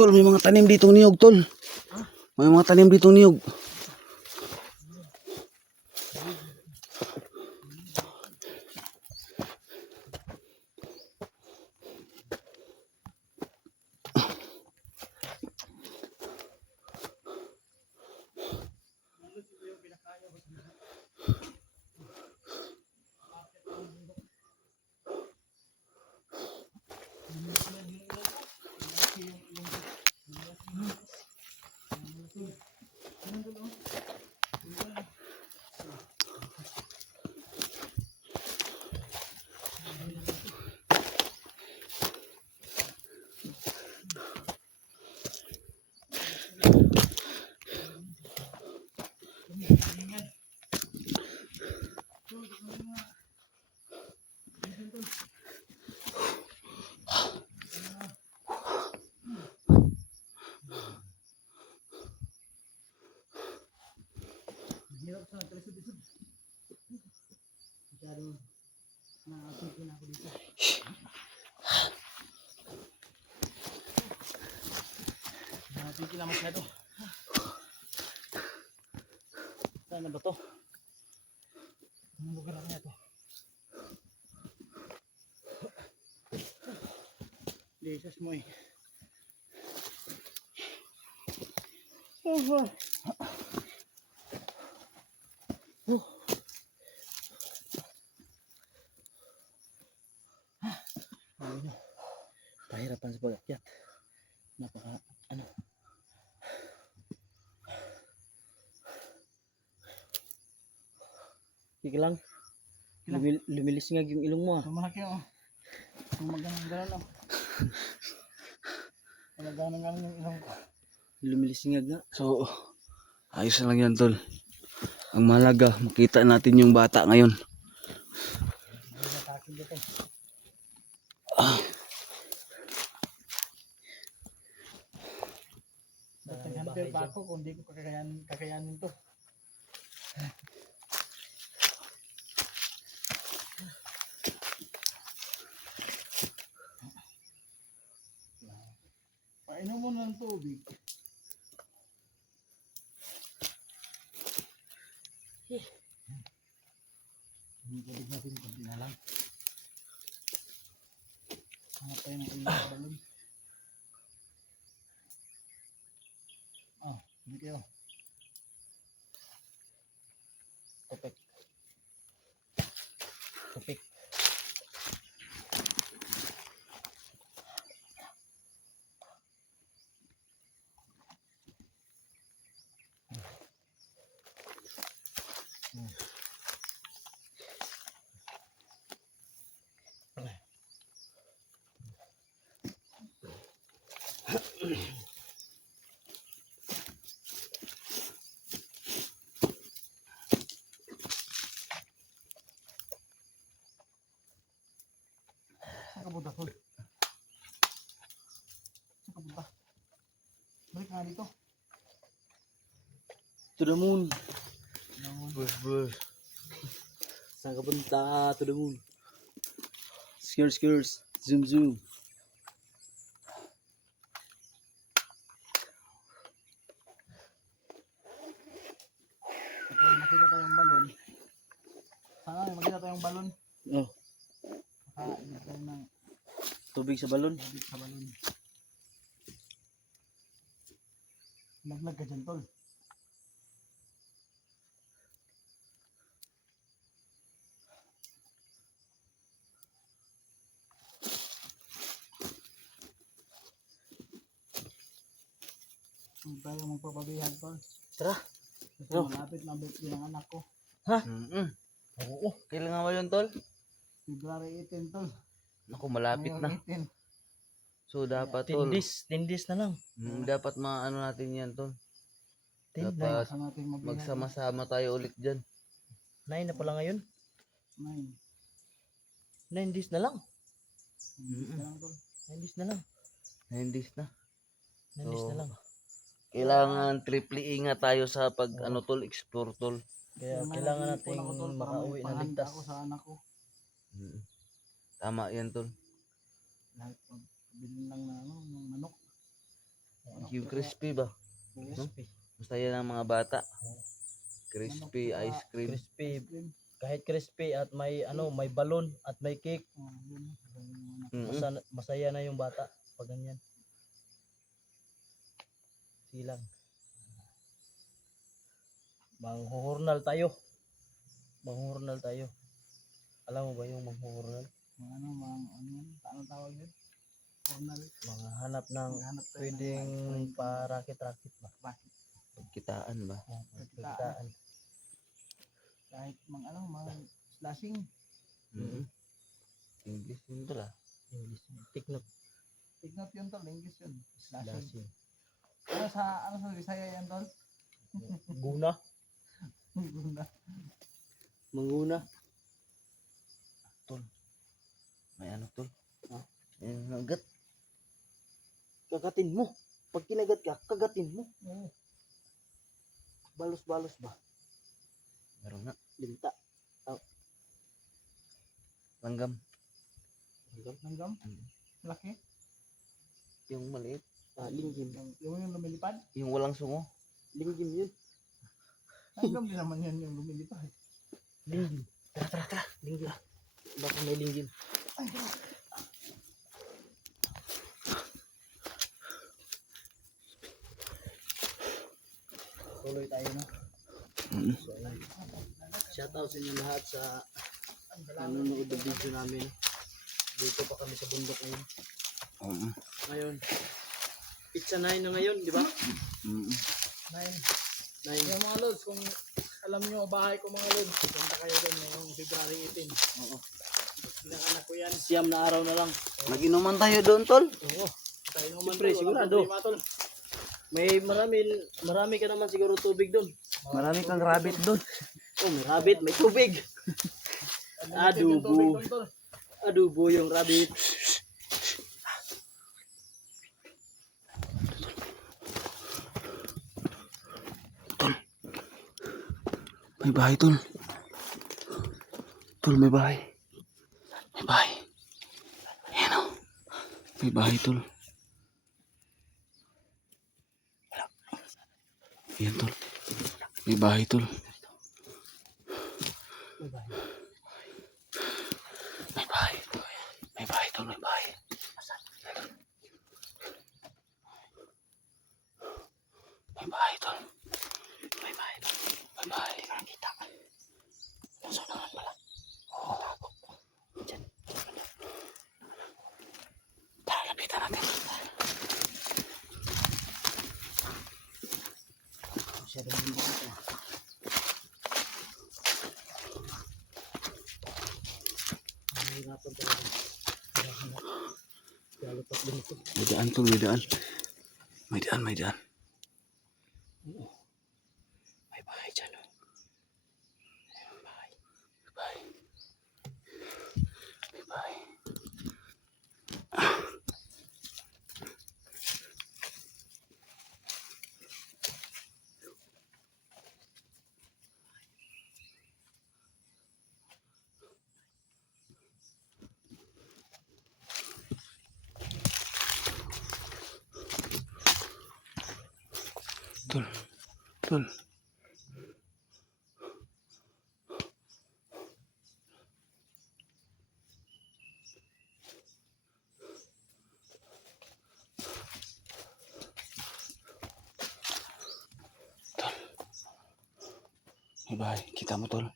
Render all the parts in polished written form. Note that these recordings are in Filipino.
Tol, may mga tanim dito niyog, tol. May mga tanim dito niyog. Nakapiti lang masyado. Saan na ba to? Anong lugar na kaya to? Jesus mo eh. Pahirapan sa pag-akyat. Napaka ano. Sige lang. Lumilisingag yung ilong mo ah. Malaki oh. Magandang oh. Magandang yung ilong ko. Lumilisingag nga. So, ayos na lang yan, tol. Ang mahalaga, makita natin yung bata ngayon. Naghantel pa ako kung di ko kakayanin to. Painom mo ng tubig. Tubig natin kunti na lang. Hanap tayo ng ilang balon. Hindi kayo. Topik. Topik. Saan ka punta, tol? Saan ka punta? Balik nga dito. To the moon. Bus. Saan ka punta? To the moon. Skirts. Zoom. Makita tayong balon. Sana makita tayong balon. Oh. Makita tayo ng Tubig sa balon. tubig sa balon. Laglag ka dyan, tol. Huwag tayo magpapabihag, tol. Tara. Kasi malapit na birthday ng anak ko. Oo. Kailangan mo yun, tol? February 18, tol. Naku, malapit na. Ngayon 18. So, dapat, tol. 10 days na lang. Dapat maano natin yan, tol. 10, Dapat Sa natin mabihag. magsama-sama tayo ulit dyan. 9 na pala ngayon. 9. 9 days na lang. Lang, tol. 9 days na lang. 9 days na. 9 days na lang. Kailangan triple ingat tayo sa pag ano tol, explore tol. Kaya kailangan nating makauwi na ligtas. Ako sa anak ko. Tama yan tol. Lahat pabili lang na ng manok. Yung crispy ba? Crispy. Basta yan ang mga bata. Crispy, ice cream. Crispy. Kahit crispy at may may balon at may cake. Masaya na yung bata pag ganyan. Silang. Manghuhurnal tayo. Alam mo ba yung manghuhurnal? Ano tawag yun? Journal. Mga hanap ng pwedeng parakit-rakit ba? Pagkitaan ba? Pagkitaan. Kahit mga slashing. English yun tol ah. English. Tiknot. Ignot yun, tol. English yun. Slashing. Slashing. Ano sa Bisaya yan, tol? Guna. Manguna. Tol. May ano tol? May nagat. Kagatin mo. Pag kinagat ka, kagatin mo. Balos-balos ba? Meron na. Linta. Langgam. Langgam? Laki? Yung maliit. Linggim. Yung lumilipad? Yung walang sungo. Linggim yun. Langgam din naman yan yung lumilipad. Linggim. Tara. Linggim. Baka may linggim. Tuloy tayo, no? So, shoutout sa inyo lahat sa nanonood ng video namin. Dito pa kami sa bundok ngayon. Ngayon, pizza 9 na ngayon, di ba? 9. Yung mga lods, kung alam nyo bahay ko mga lods, punta kayo doon ngayong February 18. Oo. Pinakanak ko yan. Siyam na araw na lang. Mag-inuman tayo doon tol. Oo. Tayo naman Siyempre, tol, walang sigurado. problema, tol. Marami ka naman siguro tubig doon. Marami kang rabbit doon. Oh, may rabbit, may tubig. Unlimited yung tubig doon, tol. Adobo yung rabbit. May bahay tol. Tol, may bahay. May bahay. Ayan o. May bahay tol. Ayan tol. May bahay tol. May bahay. May bahay tol, may bahay. May bahay tol. May bahay tol. May bahay. Kita. Nasa naman pala. Oo. Diyan. Tara, lapitan natin. Siya rin yung bukit niya. Mahirapan talaga. Lalo pat din ito. May daan tol, may daan. May daan, may daan. May bahay dyan. Oh. May bahay. May bahay. May bahay. Tol. Tol. Tol. May bahay. Kita mo, tol.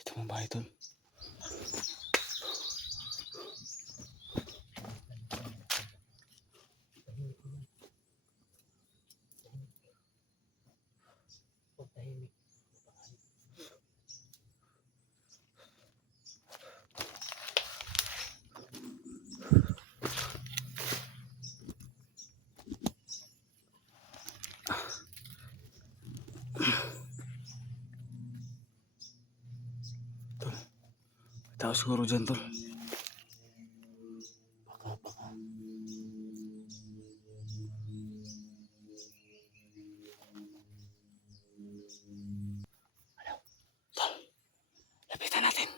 Kita mo bahay, tol. Pagtahimik. Tao siguro dyan, tol. Baka. Tol. Lapitan natin.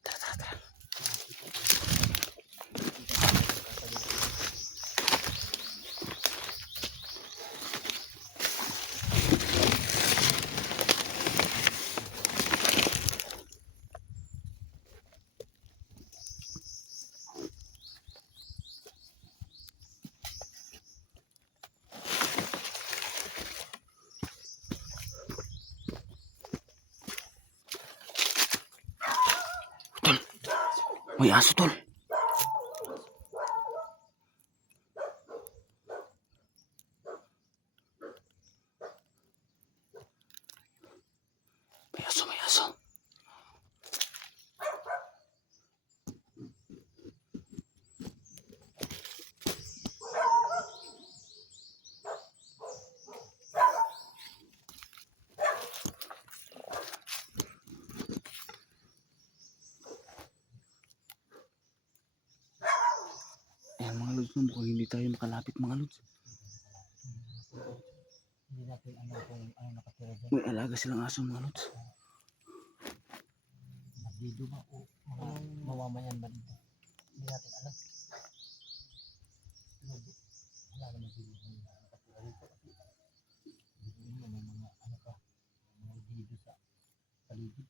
Tara. Tol. May aso, tol. May aso. Ayan mga lods, no, mukhang hindi tayo makalapit mga lods. Hindi natin ano kung ano nakatira dyan. May alaga silang aso mga lods. Bandido ba o mga mawamayan ba dito? Hindi natin alam. Wala naman siguro kung nakatira dito kasi hindi mo may mga ano ka, mga bandido sa paligid.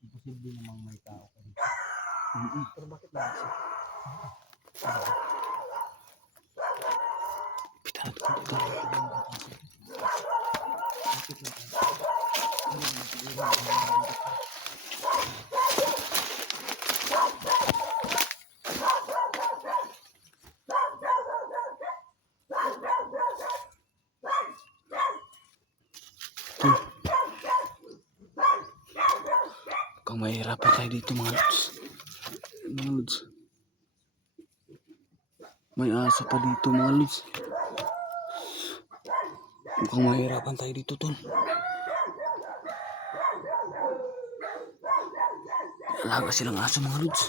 Imposible namang may tao ka dito. Pero bakit ba kasi? Kita natin, tol. Tol. Mukhang mahirapan tayo dito mga lods. Mga lods. May aso pa dito mga lods. Mukhang mahirapan tayo dito, tol. Alaga silang aso mga lods.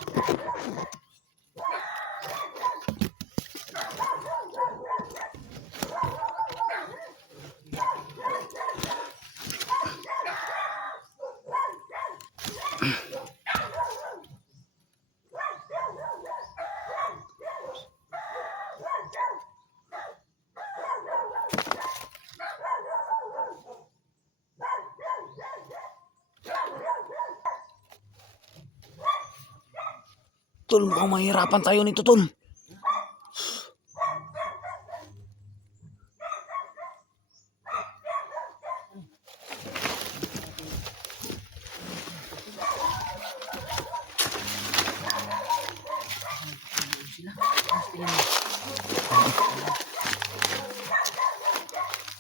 Tol, mukhang mahirapan tayo nito, tol.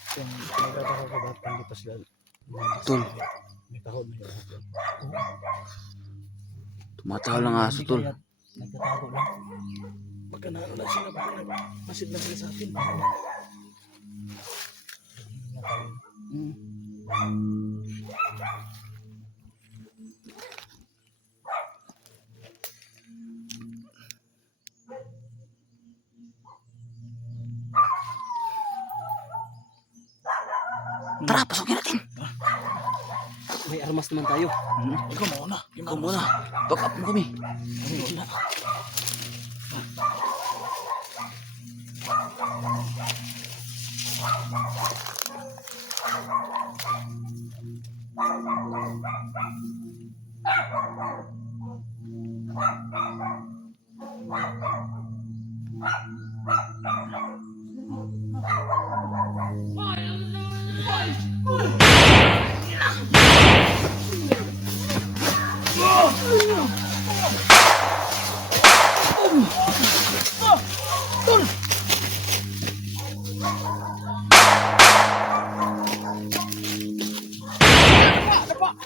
Kung nagtataka ka ba't nandito sila? Tol, May tahod, may tahod. tumatawa lang aso, tol. Nagtatago lang. Pagka naano na sila, baka masid na sila sa atin. Tara, pasukin natin. may armas naman tayo. Ikaw muna. Ikaw muna. Back up mo kami. Wala.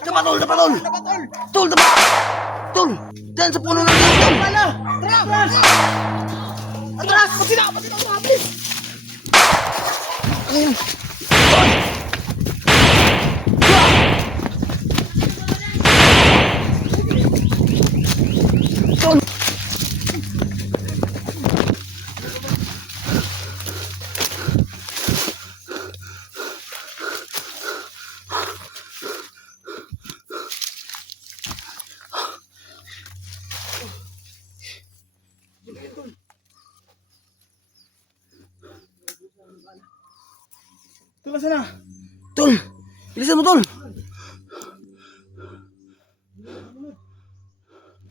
Dapa, tol! Dapa, tol! Tol, dapa! Tol! Diyan sa puno ng diyan, tol! Atras! Atras! Pasina! Pasina! Mabilis! Ayun! Tol! Tol! Tula sana! Tol! Bilisan mo, tol!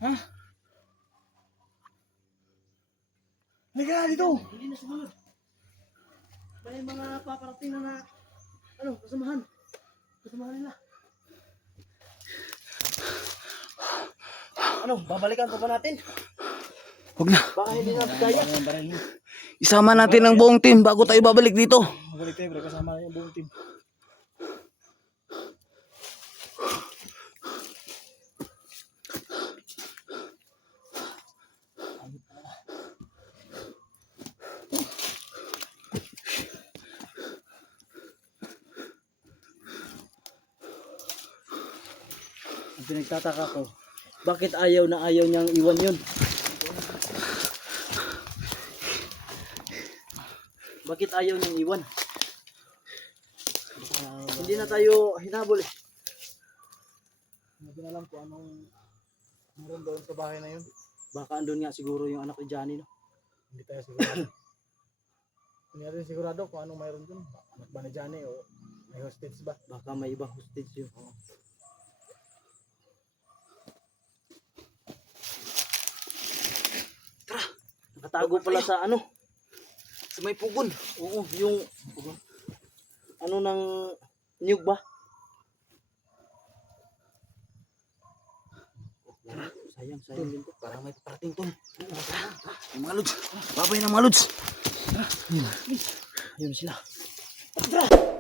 Ha? Halika na dito! Hindi na sumunod. May mga paparating na ano, kasamahan. Kasamahan nila. Ano, babalikan pa ba natin? Huwag na. Baka hindi natin kaya. Isama natin ang buong team bago tayo babalik dito. Mabalik tayo, pre. Kasama na yung buong team. Ang pinagtataka ko, bakit ayaw na ayaw niyang iwan yun? Bakit ayaw niyang iwan? Hindi na tayo hinabol eh. Hindi ko alam kung anong meron doon sa bahay na yun. Baka andun nga siguro yung anak ni Johnny, no? Hindi tayo sigurado. Hindi natin sigurado kung anong mayroon doon. Anak ba ni Johnny o may hostage ba? Baka may ibang hostage yun. Tara! Nakatago pala sa ano? Sa may pugon. Oo, yung ano ng niyog ba? Sayang din to. Parang may parating, tol. Yung mga lods. Babay ng mga lods. Ayun sila. Tara!